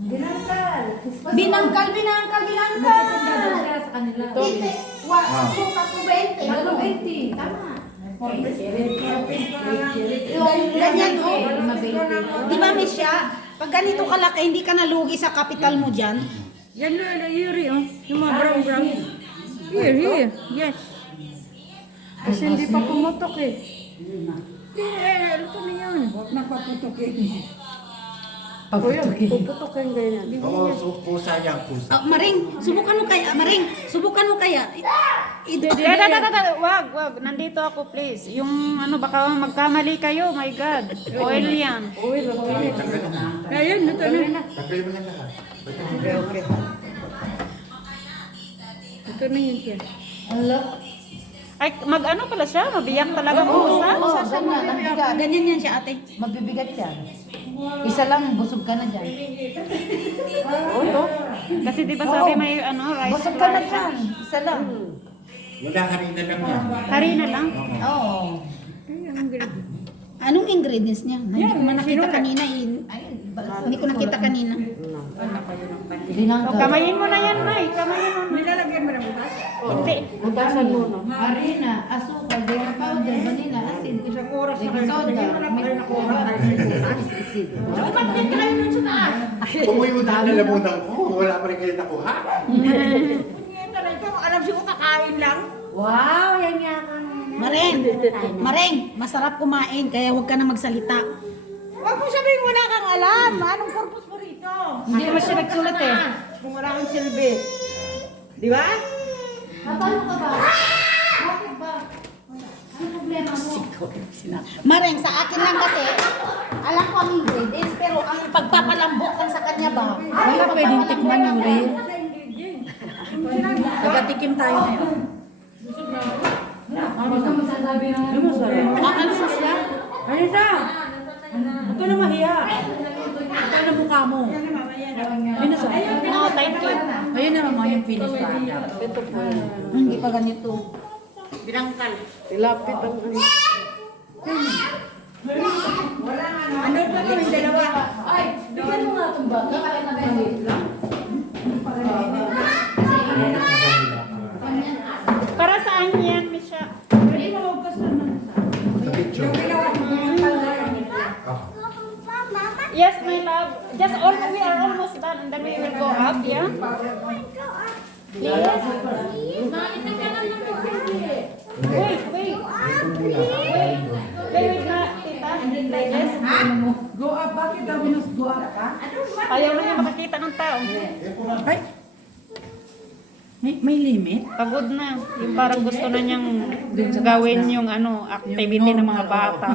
Binangkal. Binangkal. Siya sa kanila. Hindi. Sukat mo 20. Ano, 20. Tama. Ganyan to. Di ba, Miss siya? Pag ganito kalaki, hindi ka nalugi sa capital mo dyan. Yan na, Yuri, oh. Yung mga brown. Here. Yes. Kasi hindi pa pumutok eh. Ito na yun. Huwag nagpaputokin. Puputokin ganyan. Oo, pusa yan, pusa. Maring, subukan mo kaya. Wag. Nandito ako, please. Yung baka magkamali kayo. My God. Oil yan. Ayun, ito na. Tagal mo na lahat. Okay. Ito na yun siya. Ay, pala siya? Mabiyak talaga pusa? Ganyan yan siya, ate. Mabibigat yan. Isa lang, busog ka na dyan. Kasi di ba sabi may rice Busog ka na flour siya? dyan. Isa lang. Wala harina lang yan. Harina lang? Oo. Anong ingredients niya? Hindi ko man nakita kanina. Hindi ko nakita kanina. Binangkal. Kamayin mo na yan, Nay. Kamayin mo. Nilalagyan mo na bukas? Hindi. Bukasan mo, no? Harina, asukal, baking powder, vanilla, asin, baking soda, Kung yung nalalamunan ko, wala pa rin kayo nakuha. Alam siya ko kakain lang. Wow, yan nga ka. Mareng, masarap kumain, kaya huwag ka na magsalita. Huwag mo sabihin wala kang alam. Anong purpose mo rito? Hindi naman siya nagsulat eh. Kung wala kang silbi. Di ba? Paano ka ba? Bakit ba? Ano problema mo? Mareng, sa akin lang kasi, alam ko ang ingredients, pero ang pagpapalambok lang sa kanya ba? Wala pwedeng tikman yung real. Nagatikim tayo ngayon. Huwag ka masasabi ng ano. Ano siya? Ano siya? Huwag ka na mahiya. Ito na mukha mo. Ayun na siya. No, thank you. Ayun na naman yung finish product. Ito po. Hindi pa ganito. Binangkal. Tilapit ang ano. Ano ba yung dalawa? Ay, bigyan mo nga itong bata. Kaya nag-edit lang. Para saan yan, Misha? Sa picture. Yes, my love. We are almost done and then we will go up, yeah? Yes. Wait na, tita. Yes. Go up. Bakit daw minus go up ka? Ayaw na niya makakita ng tao. Ay. May limit? Pagod na. Yung parang gusto na niyang gawin yung activity ng mga bata.